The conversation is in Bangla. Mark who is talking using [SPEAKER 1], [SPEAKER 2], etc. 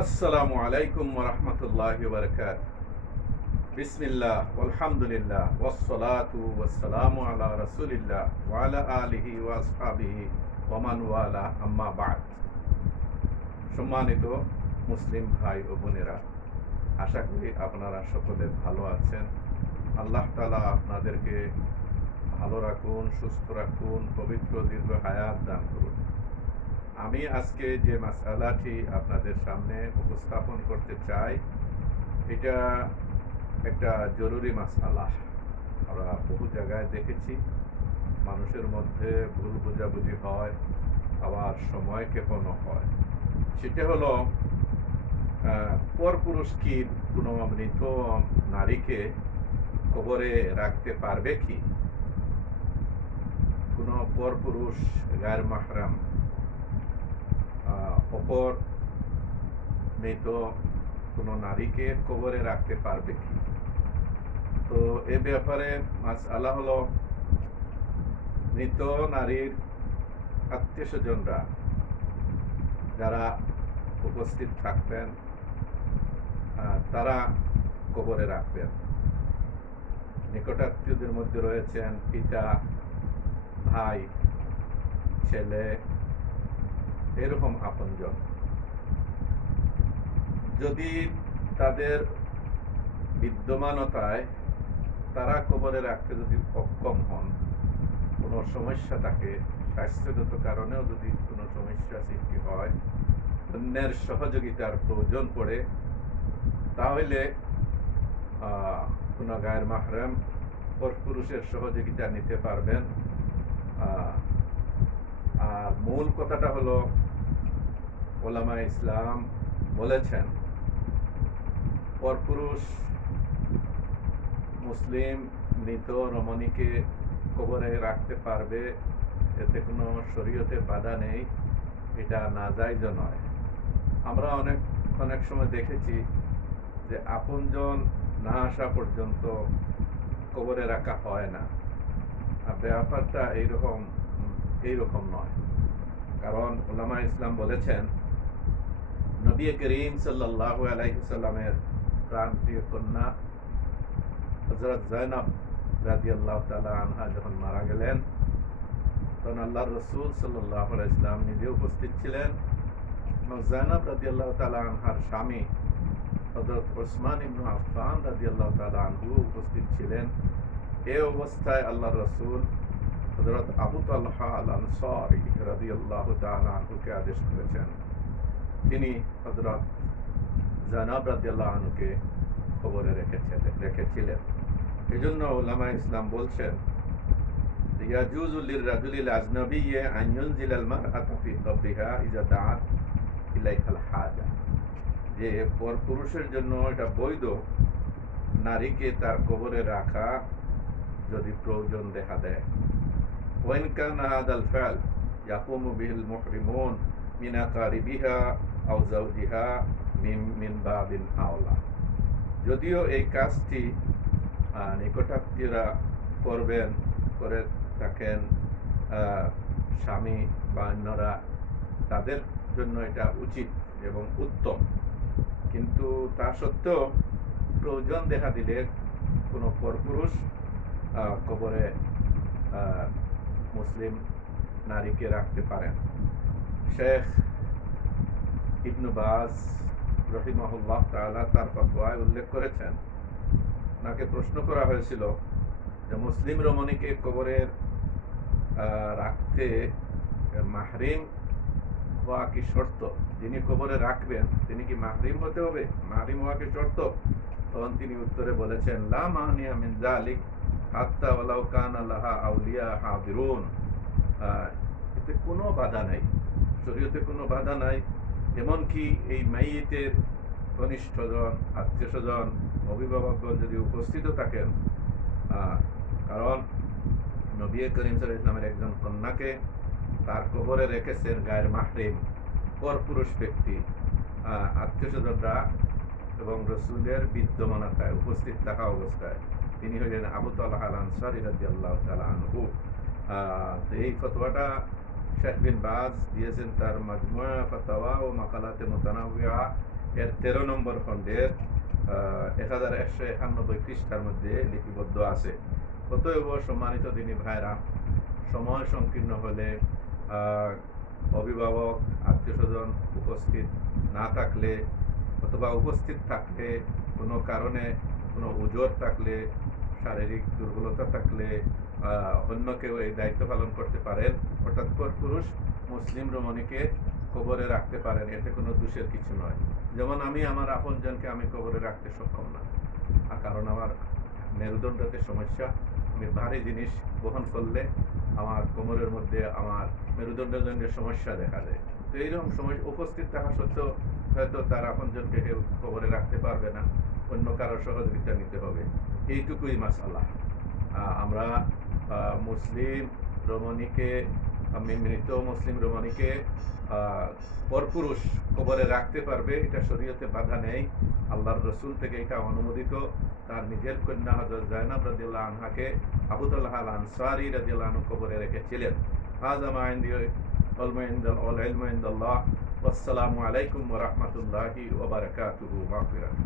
[SPEAKER 1] আসসালামু আলাইকুম ওরহমতুল্লাহ বারকাত বিসমিল্লাহ, আলহামদুলিল্লাহ, ওয়াসসালাতু ওয়াসসালামু আলা রাসূলিল্লাহ ওয়া আলা আলিহি ওয়া আসহাবিহি ওয়ালা, আম্মা বাদ। সম্মানিত মুসলিম ভাই ও বোনেরা, আশা করি আপনারা সকলে ভালো আছেন। আল্লাহ তালা আপনাদেরকে ভালো রাখুন, সুস্থ রাখুন, পবিত্র দীর্ঘ হায়াত দান করুন। আমি আজকে যে মাসালাটি আপনাদের সামনে উপস্থাপন করতে চাই, এটা একটা জরুরি মাসালা আমরা বহু জায়গায় দেখেছি, মানুষের মধ্যে ভুল বোঝাবুঝি হয়, আবার সময় ক্ষেপণও হয়। সেটা হলো পরপুরুষ কি কোনো মৃত নারীকে কবরে রাখতে পারবে কি? কোনো পরপুরুষ গায়ের মাহরাম অপর মৃত কোনো নারীকে কবরে রাখতে পারবে কি? তো এ ব্যাপারে আল্লাহ হলো মৃত নারীর আত্মীয় স্বজনরা যারা উপস্থিত থাকবেন তারা কবরে রাখবেন। নিকটাত্মীয়দের মধ্যে রয়েছেন পিতা, ভাই, ছেলে এরকম আপনজন। যদি তাদের বিদ্যমানতায় তারা কবরে রাখতে যদি অক্ষম হন, কোনো সমস্যা থাকে, স্বাস্থ্যগত কারণেও যদি কোনো সমস্যা সৃষ্টি হয়, অন্যের সহযোগিতার প্রয়োজন পড়ে, তাহলে কোনো গায়ের মাহরাম পুরুষের সহযোগিতা নিতে পারবেন। আর মূল কথাটা হলো ওলামা ইসলাম বলেছেন, পরপুরুষ মুসলিম মৃত রমণীকে কবরে রাখতে পারবে, এতে কোনো শরীয়তে বাধা নেই, এটা না নাজাইজ নয়। আমরা অনেক অনেক সময় দেখেছি যে আপনজন না আসা পর্যন্ত কবরে রাখা হয় না। ব্যাপারটা এইরকম এইরকম নয়। কারণ ওলামা ইসলাম বলেছেন, নবী করিম সাল্লাহ আলাইসাল্লামের প্রাণ প্রিয় কন্যা হজরত জৈনব রাজি আল্লাহ আনহা যখন মারা গেলেন, তখন আল্লাহ রসুল সাল্লাহ ইসলাম নিজে উপস্থিত ছিলেন এবং জৈনব রাজি আল্লাহ তালা আনহার স্বামী হজরত ওসমান ইবনু আফান রাজি আল্লাহ তালা আনহু উপস্থিত ছিলেন। এ অবস্থায় আল্লাহ রসুল হজরত আবু তালহা আল আনসারি রাজি আল্লাহ তালা আদেশ করেছেন। তিনি হজরত জানাব আনুকে খবরে রেখেছিলেন রেখেছিলেন। এই জন্য ওলামা ইসলাম বলছেন ইয়াজুজু লিররাজুলিল আজনাবিয়্যি আন ইউনজিলাল মারআতা ফি কবরিহা ইজা দাআত ইলাইহাল হাজা। যে পর পুরুষের জন্য এটা বৈধ, নারীকে তার কবরে রাখা যদি প্রয়োজন দেখা দেয়। ওয়াইন কানা হাদাল ফাল ইয়াকুমু বিহিল মুহরিমুন মিন আকারিবিহা আও জাওজিহা মিন মিন বাবিন আওলা যদিও এই কাজটি নিকটাত্মীয়রা করবেন, করে থাকেন স্বামী বা অন্যরা, তাদের জন্য এটা উচিত এবং উত্তম। কিন্তু তা সত্ত্বেও প্রয়োজন দেখা দিলে কোনো পরপুরুষ কবরে মুসলিম নারীকে রাখতে পারেন শেখ ইবনু বাজ রহিমাহুল্লাহ তাআলা তার ফতোয়ায় উল্লেখ করেছেন। ওনাকে প্রশ্ন করা হয়েছিল যে মুসলিম রমণীকে কবরের রাখতে মাহরিম হওয়া কি শর্ত? যিনি কবরে রাখবেন, তিনি কি মাহরিম হতে হবে? মাহরিম হওয়া কি শর্ত? তখন তিনি উত্তরে বলেছেন, লা মাহনিয়া মিন যালিক। হাত্তা ওয়ালাউ কানা লাহা আউলিয়া হাদিরুন এতে কোনো বাধা নাই। শরীয়তে কোনো বাধা নাই। এমনকি এই মাইয়েতের ঘনিষ্ঠজন আত্মীয় স্বজন, অভিভাবকগণ যদি উপস্থিত থাকেন কারণ নবী করিম সাল ইসলামের একজন কন্যাকে তার কবরে রেখেছেন গায়ের মাহরিম, পরপুরুষ ব্যক্তি। আত্মীয় স্বজনরা এবং রসুলের বিদ্যমানতায় উপস্থিত থাকা অবস্থায়। তিনি হলেন আবু তাল্লাহ আল আনসারি রাজি আল্লাহ আনহু এই ফতোয়াটা শেখ বিন বাজ দিয়েছেন তার মাজমুয়া ফাতাওয়া ও মাকালাতে মোতানাবিয়া এর তেরো নম্বর খণ্ডের এক হাজার একশো একানব্বই পৃষ্ঠার মধ্যে লিপিবদ্ধ আছে। অতএব সম্মানিত দিনী ভাইরা, সময় সংকীর্ণ হলে অভিভাবক আত্মীয় স্বজন উপস্থিত না থাকলে অথবা উপস্থিত থাকলে কোনো কারণে, কোনো উজোর থাকলে শারীরিক দুর্বলতা থাকলে অন্য কেউ এই দায়িত্ব পালন করতে পারেন। অর্থাৎ পুরুষ মুসলিম রমণীকে কবরে রাখতে পারেন, এতে কোনো দোষের কিছু নয়। যেমন আমি আমার আপনজনকে আমি কবরে রাখতে সক্ষম না। কারণ আমার মেরুদণ্ডতে সমস্যা। আমি ভারী জিনিস বহন করলে আমার কোমরের মধ্যে আমার মেরুদণ্ডজনের সমস্যা দেখা যায় তো এইরকম সমস্যা উপস্থিত থাকা সত্ত্বেও হয়তো তার আপনজনকে কবরে রাখতে পারবে না। অন্য কারোর সহযোগিতা নিতে হবে। এইটুকুই মাসাল্লাহ আমরা মুসলিম রমণীকে মৃত মুসলিম রমণীকে পরপুরুষ কবরে রাখতে পারবে, এটা শরীয়তে বাধা নেই। আল্লাহর রসুল থেকে এটা অনুমোদিত। তার নিজের কন্যা হজরত জাইনাব রাদিয়াল্লাহু আনহাকে আবু তালহা আল আনসারী রাদিয়াল্লাহু আনহু কবরে রেখেছিলেন। মা ইনদি ওয়াল ইনদাল ওয়াল ইলমু ইনদাল্লাহ। ওয়াসসালামু আলাইকুম রাহমাতুল্লাহি ওয়া বারাকাতুহু। মাগফিরাত।